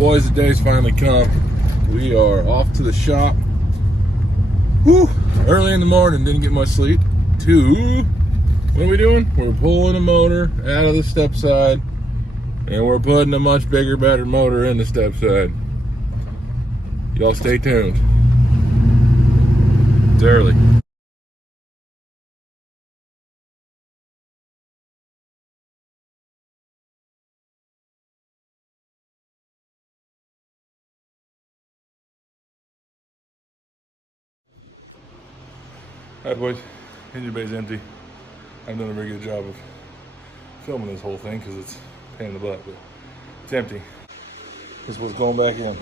boys, the day's finally come. We are off to the shop. Whew, early in the morning, didn't get much sleep. What are we doing? We're pulling a motor out of the step side, and we're putting a much bigger, better motor in the step side. Y'all stay tuned. It's early. Alright boys, engine bay's empty. I've done a very good job of filming this whole thing because it's a pain in the butt, but it's empty. This was going back in.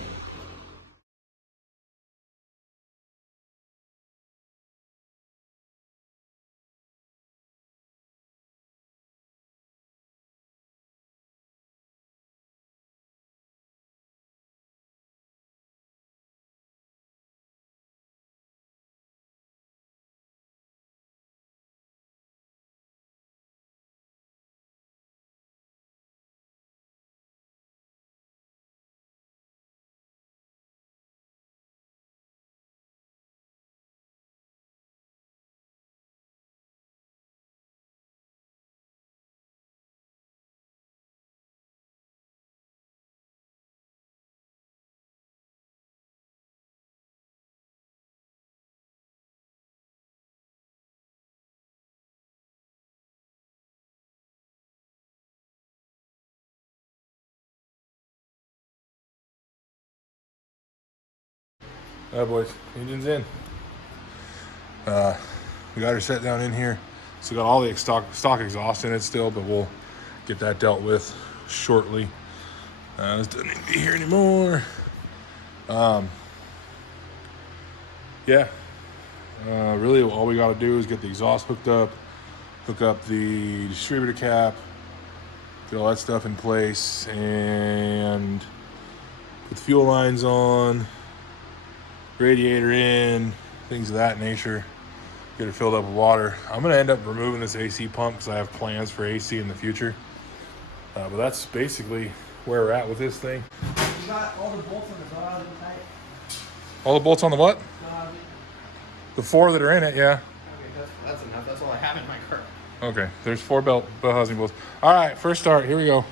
Alright boys, engine's in. We got her set down in here. So got all the stock exhaust in it still, but we'll get that dealt with shortly. This doesn't need to be here anymore. Really all we gotta do is get the exhaust hooked up, hook up the distributor cap, get all that stuff in place, and put the fuel lines on, radiator in, things of that nature. Get it filled up with water. I'm gonna end up removing this AC pump because I have plans for AC in the future. But that's basically where we're at with this thing. You got all the bolts on the bottom tight? All the bolts on the what? The 4 that are in it, yeah. Okay, that's enough. That's all I have in my car. Okay, there's 4 belt housing bolts. All right, first start, here we go.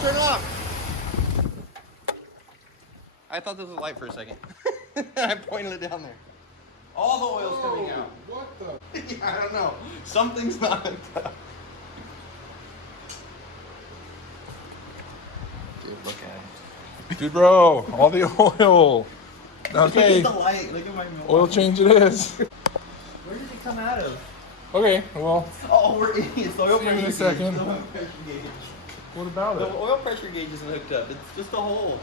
Turn off! I thought this was light for a second. I pointed it down there. All the oil's coming out. What the? Yeah, I don't know. Something's not hooked up. Dude, look at it. Dude, bro, all the oil. Okay, Look at the light. Look at my oil change it is. Where did it come out of? Okay, well, Oh, we're idiots. The oil See you in a pressure second. gauge. The oil pressure gauge. what about The it? oil pressure gauge isn't hooked up. It's just a hole.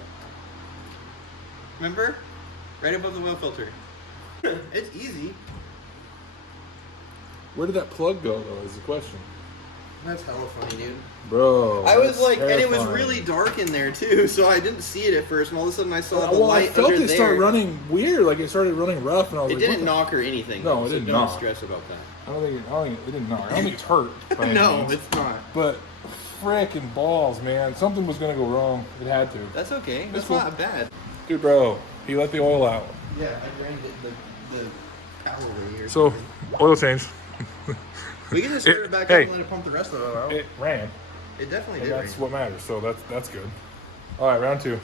Remember? Right above the oil filter. It's easy. Where did that plug go, though, is the question. That's hella funny, dude. Bro, I was that's like, and it was terrifying. really dark in there too, so I didn't see it at first. And all of a sudden, I saw the Well, I light felt under it there. start running weird, like it started running rough, and I was It like, didn't what knock or anything. No, though, it so didn't don't knock. stress about that. I don't think it didn't knock. I don't think it's hurt. by any No, means. it's not. But frickin' balls, man. Something was gonna go wrong. It had to. That's okay. That's cool. not bad. Dude, bro, he let the oil out. Yeah, I drained it. The towel over here. So, oil change. we can just start it back up hey, and let it pump the rest of it out. It ran. It definitely And did. that's what matters. So that's good. All right, round 2.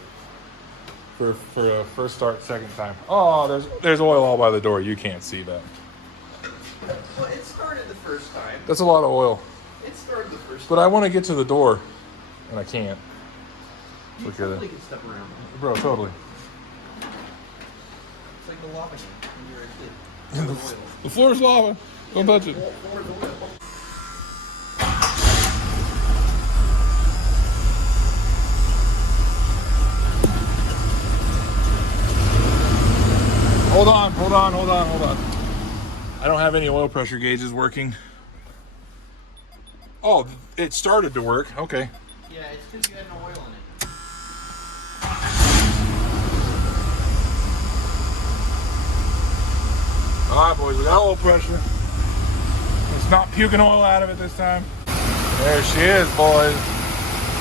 For a first start, second time. Oh, there's oil all by the door. You can't see that. Well, it started the first time. That's a lot of oil. It started the first But I want to get to the door, and I can't. You Look at totally it, could step around. bro. Totally. It's like the lava game when you were a kid. Oil. The floor is lava. Don't touch it. Floor's oil. Hold on. I don't have any oil pressure gauges working. Oh, it started to work. Okay. Yeah, it's because you had no oil in it. Yeah, boys, we got oil pressure. It's not puking oil out of it this time. There she is, boys.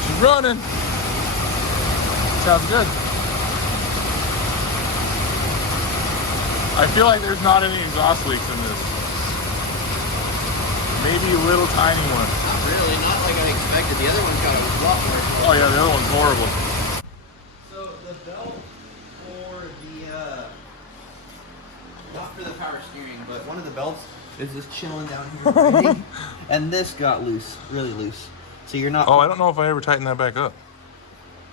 She's running. Sounds good. I feel like there's not any exhaust leaks in this. Maybe a little tiny one. Not really, not like I expected. The other one got a lot worse. Oh yeah, the other one's horrible. So the belt for the, not for the power steering, but one of the belts is just chilling down here already. And this got loose, really loose. So you're not... Oh, I don't know if I ever tightened that back up.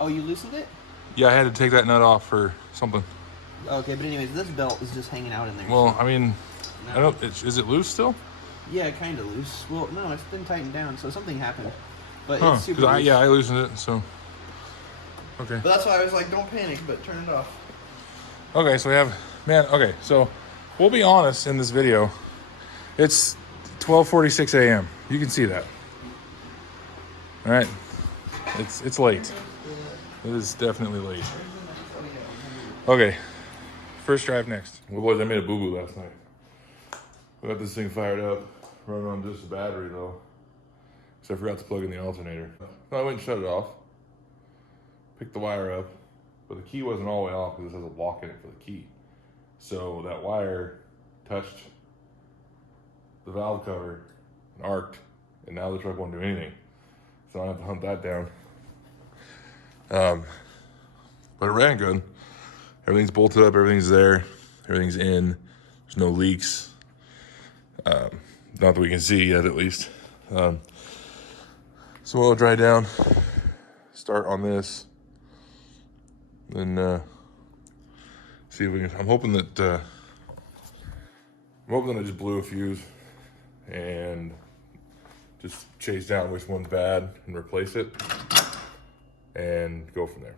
Oh, you loosened it? Yeah, I had to take that nut off for something. Okay, but anyways, this belt is just hanging out in there. Well, I mean, No. I don't. Is it loose still? Yeah, kind of loose. Well, no, it's been tightened down, so something happened. But Huh? it's super 'Cause loose. yeah, I loosened it. So. Okay. But that's why I was like, don't panic, but turn it off. Okay, so we have, man. Okay, so we'll be honest in this video. It's 12:46 a.m. You can see that. All right. It's late. It is definitely late. Okay. First drive next. Well, boys, I made a boo-boo last night. We got this thing fired up, running on just a battery though. So I forgot to plug in the alternator. So I went and shut it off. Picked the wire up, but the key wasn't all the way off because it has a lock in it for the key. So that wire touched the valve cover and arced, and now the truck won't do anything. So I have to hunt that down. But it ran good. Everything's bolted up, everything's there, everything's in. There's no leaks. Not that we can see yet, at least. So we'll dry down, start on this, then see if we can. I'm hoping that I just blew a fuse and just chase down which one's bad and replace it and go from there.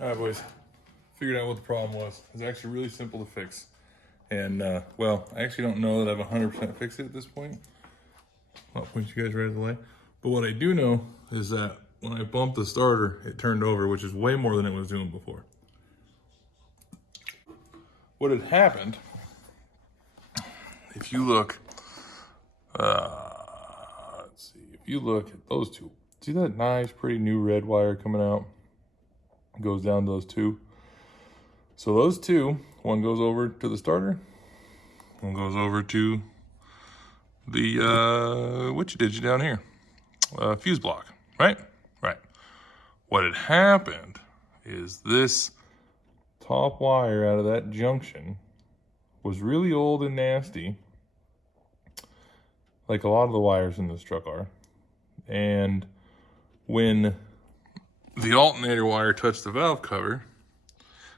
All right, boys. Figured out what the problem was. It's actually really simple to fix. And, well, I actually don't know that I've 100% fixed it at this point. I'll point you guys right at the light. But what I do know is that when I bumped the starter, it turned over, which is way more than it was doing before. What had happened, if you look, let's see, if you look at those two, see that nice, pretty new red wire coming out? It goes down to those two. So those two, one goes over to the starter, one goes over to the, what you did you down here? Fuse block, right? Right. What had happened is this top wire out of that junction was really old and nasty, like a lot of the wires in this truck are. And when the alternator wire touched the valve cover,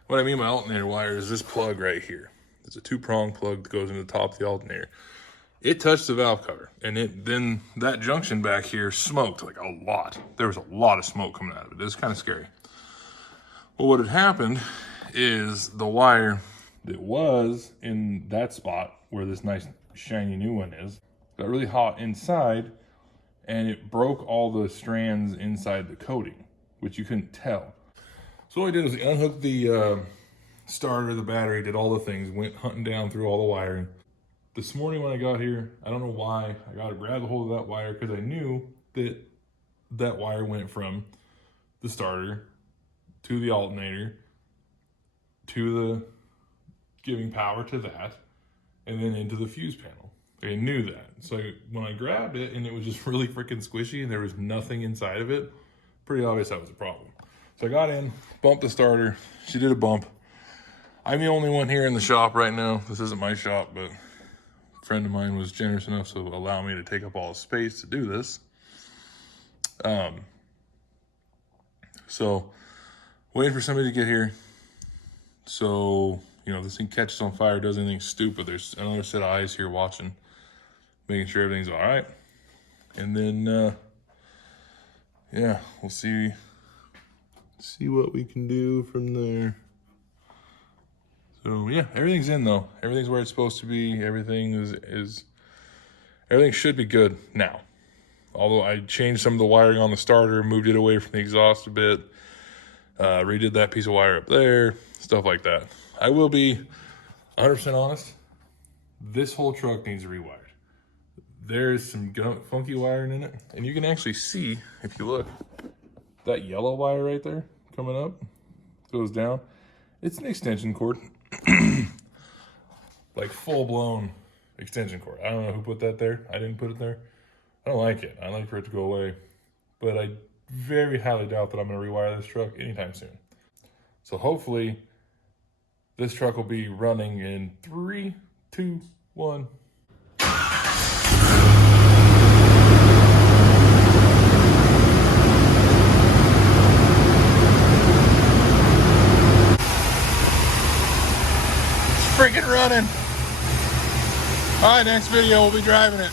what I mean by alternator wire is this plug right here. It's a 2-prong plug that goes into the top of the alternator. It touched the valve cover, and then that junction back here smoked like a lot. There was a lot of smoke coming out of it. It was kind of scary. Well, what had happened is the wire that was in that spot where this nice shiny new one is got really hot inside, and it broke all the strands inside the coating, which you couldn't tell. So what I did was unhook the starter, the battery, did all the things, went hunting down through all the wiring. This morning when I got here, I don't know why, I got to grab a hold of that wire because I knew that that wire went from the starter to the alternator to the giving power to that and then into the fuse panel. I knew that. So when I grabbed it and it was just really freaking squishy and there was nothing inside of it, pretty obvious that was a problem. So I got in, bumped the starter. She did a bump. I'm the only one here in the shop right now. This isn't my shop, but a friend of mine was generous enough to allow me to take up all the space to do this. So waiting for somebody to get here. So, you know, this thing catches on fire, does anything stupid. There's another set of eyes here watching, making sure everything's all right. And then, yeah, we'll see what we can do from there. So yeah, everything's in though. Everything's where it's supposed to be. Everything everything should be good now. Although I changed some of the wiring on the starter, moved it away from the exhaust a bit, redid that piece of wire up there, stuff like that. I will be 100% honest. This whole truck needs rewired. There's some funky wiring in it. And you can actually see, if you look, that yellow wire right there coming up, goes down. It's an extension cord. Like full-blown extension cord. I don't know who put that there. I didn't put it there. I don't like it. I like for it to go away. But I very highly doubt that I'm going to rewire this truck anytime soon. So hopefully this truck will be running in 3, 2, 1. Freaking running. All right, next video we'll be driving it.